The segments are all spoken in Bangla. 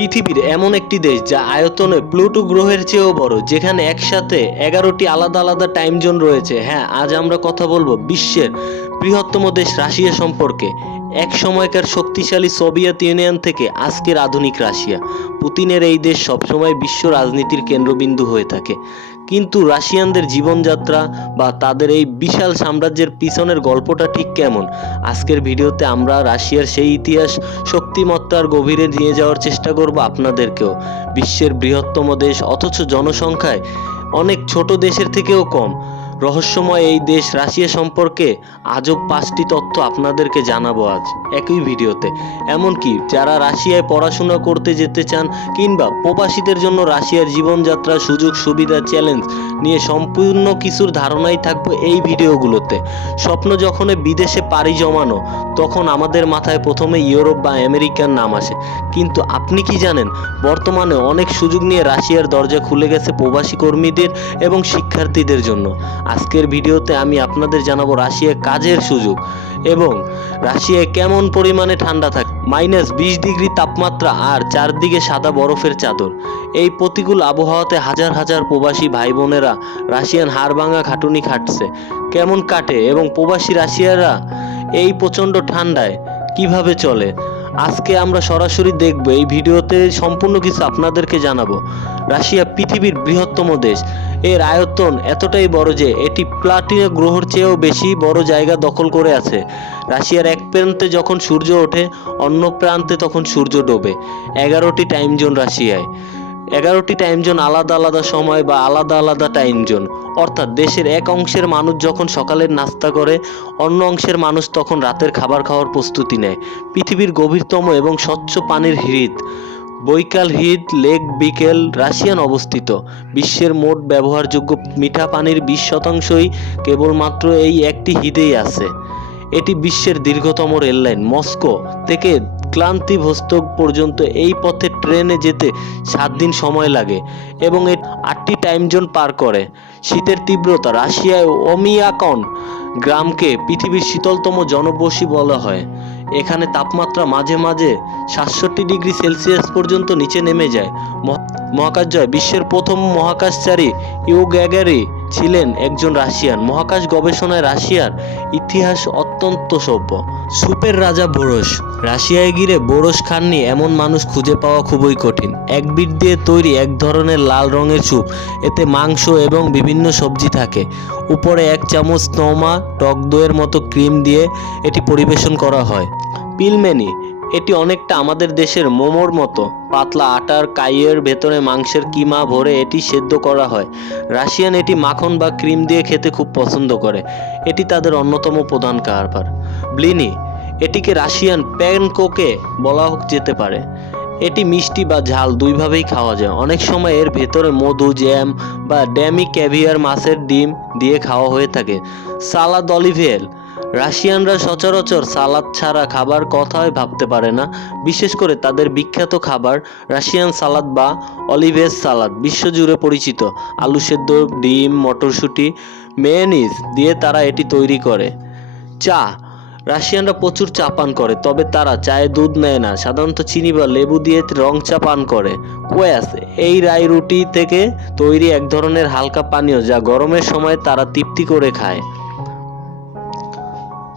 পৃথিবীর এমন একটি দেশ যা আয়তনে প্লুটো গ্রহের চেয়েও বড়, যেখানে একসাথে এগারোটি আলাদা আলাদা টাইম জোন রয়েছে। হ্যাঁ আজ আমরা কথা বলব বিশ্বের বৃহত্তম দেশ রাশিয়া সম্পর্কে। এক সময়কার শক্তিশালী সোভিয়েত ইউনিয়ন থেকে আজকের আধুনিক রাশিয়া। পুতিনের এই দেশ সবসময় বিশ্ব রাজনীতির কেন্দ্রবিন্দু হয়ে থাকে। কিন্তু রাশিয়ানদের জীবনযাত্রা বা তাদের এই বিশাল সাম্রাজ্যের পিছনের গল্পটা ঠিক কেমন? আজকের ভিডিওতে আমরা রাশিয়ার সেই ইতিহাস শক্তিমত্তার গভীরে নিয়ে যাওয়ার চেষ্টা করব আপনাদেরকেও। বিশ্বের বৃহত্তম দেশ, অথচ জনসংখ্যায় অনেক ছোট দেশের থেকেও কম। রহস্যময় এই দেশ রাশিয়া সম্পর্কে আজব পাঁচটি তথ্য আপনাদেরকে জানাব আজ একই ভিডিওতে। এমনকি যারা রাশিয়ায় পড়াশোনা করতে যেতে চান কিংবা প্রবাসীদের জন্য রাশিয়ার জীবনযাত্রা সুযোগ সুবিধা চ্যালেঞ্জ নিয়ে সম্পূর্ণ কিছুর ধারণাই থাকবে এই ভিডিওগুলোতে। স্বপ্ন যখন বিদেশে পাড়ি জমানো তখন আমাদের মাথায় প্রথমে ইউরোপ বা আমেরিকার নাম আসে। কিন্তু আপনি কি জানেন, বর্তমানে অনেক সুযোগ নিয়ে রাশিয়ার দরজা খুলে গেছে প্রবাসী কর্মীদের এবং শিক্ষার্থীদের জন্য। আজকের ভিডিওতে আমি আপনাদের জানাব রাশিয়ায় কাজের সুযোগ এবং রাশিয়ায় কেমন পরিমাণে ঠান্ডা থাকে, মাইনাস বিশ ডিগ্রি তাপমাত্রা আর চারদিকে সাদা বরফের চাদর। এই প্রতিকূল আবহাওয়াতে হাজার হাজার প্রবাসী ভাই বোনেরা রাশিয়ান হাড়ভাঙা খাটুনি খাটছে। কেমন কাটে এবং প্রবাসী রাশিয়ারা এই প্রচণ্ড ঠান্ডায় কীভাবে চলে? আজকে আমরা সরাসরি দেখব এই ভিডিওতে সম্পূর্ণ কিছু আপনাদেরকে জানাব। রাশিয়া পৃথিবীর বৃহত্তম দেশ। এর আয়তন এতটাই বড় যে এটি প্লাটিনা গ্রহর চেয়েও বেশি বড় জায়গা দখল করে আছে। রাশিয়ার এক প্রান্তে যখন সূর্য ওঠে, অন্য প্রান্তে তখন সূর্য ডোবে। এগারোটি টাইম জোন রাশিয়ায়। এগারোটি টাইম জোন আলাদা আলাদা সময় বা আলাদা আলাদা টাইম জোন অর্থাৎ দেশের এক অংশের মানুষ যখন সকালের নাস্তা করে, অন্য অংশের মানুষ তখন রাতের খাবার খাওয়ার প্রস্তুতি নেয়। পৃথিবীর গভীরতম এবং স্বচ্ছ পানির হ্রদ, বৈকাল হ্রদ লেক বিকেল, রাশিয়ান অবস্থিত। বিশ্বের মোট ব্যবহারযোগ্য মিঠা পানির বিশ শতাংশই কেবলমাত্র এই একটি হ্রদেই আছে। এটি বিশ্বের দীর্ঘতম রেললাইন মস্কো থেকে ক্লান্তি ভোস্তক পর্যন্ত এই পথে ট্রেনে যেতে সাত দিন সময় লাগে এবং এর আটটি টাইম জোন পার করে। শীতের তীব্রতা রাশিয়ায় ওমিয়াকন গ্রামকে পৃথিবীর শীতলতম জনবসী বলা হয়। এখানে তাপমাত্রা মাঝে মাঝে সাতষট্টি ডিগ্রি সেলসিয়াস পর্যন্ত নিচে নেমে যায়। মহা- মহাকাশজয় বিশ্বের প্রথম মহাকাশচারী ইউ গ্যাগারি ছিলেন একজন রাশিয়ান। মহাকাশ গবেষণায় রাশিয়ার ইতিহাস অত্যন্ত সভ্য। সুপের রাজা বোরস রাশিয়ায় গিরে বোরস খাননি এমন মানুষ খুঁজে পাওয়া খুবই কঠিন। এক বিট দিয়ে তৈরি এক ধরনের লাল রঙের স্যুপ, এতে মাংস এবং বিভিন্ন সবজি থাকে। উপরে এক চামচ নমা টক দইয়ের মতো ক্রিম দিয়ে এটি পরিবেশন করা হয়। পিলমেনি, এটি অনেকটা আমাদের দেশের মোমোর মতো। পাতলা আটার কাইয়ের ভেতরে মাংসের কিমা ভরে এটি সেদ্ধ করা হয়। রাশিয়ান এটি মাখন বা ক্রিম দিয়ে খেতে খুব পছন্দ করে। এটি তাদের অন্যতম প্রধান কারবার ব্লিনি এটিকে রাশিয়ান প্যানকোকে বলা যেতে পারে। এটি মিষ্টি বা ঝাল, দুইভাবেই খাওয়া যায়। অনেক সময় এর ভেতরে মধু, জ্যাম বা ড্যামি ক্যাভিয়ার মাছের ডিম দিয়ে খাওয়া হয়ে থাকে। সালাদ অলিভেল। রাশিয়ানরা সচরাচর সালাদ ছাড়া খাবার কথাই ভাবতে পারে না। বিশেষ করে তাদের বিখ্যাত খাবার রাশিয়ান সালাদ বা অলিভেজ সালাদ, বিশ্বজুড়ে পরিচিত। আলু সেদ্ধ, ডিম, মটরশুঁটি, মেয়নিজ দিয়ে তারা এটি তৈরি করে। চা। রাশিয়ানরা প্রচুর চা পান করে, তবে তারা চায়ে দুধ নেয় না। সাধারণত চিনি বা লেবু দিয়ে রং চা পান করে। কোয়াস, এই রাই রুটি থেকে তৈরি এক ধরনের হালকা পানীয় যা গরমের সময় তারা তৃপ্তি করে খায়।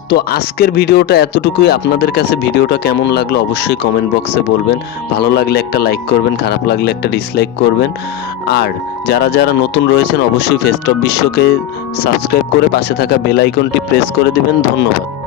তো আজকের ভিডিওটা এতটুকুই। আপনাদের কাছে ভিডিওটা কেমন লাগল অবশ্যই কমেন্ট বক্সে বলবেন। ভালো লাগলে একটা লাইক করবেন, খারাপ লাগলে একটা ডিসলাইক করবেন। আর যারা যারা নতুন রয়েছেন, অবশ্যই ফেস্টপ বিশ্বকে সাবস্ক্রাইব করে পাশে থাকা বেল আইকনটি প্রেস করে দিবেন। ধন্যবাদ।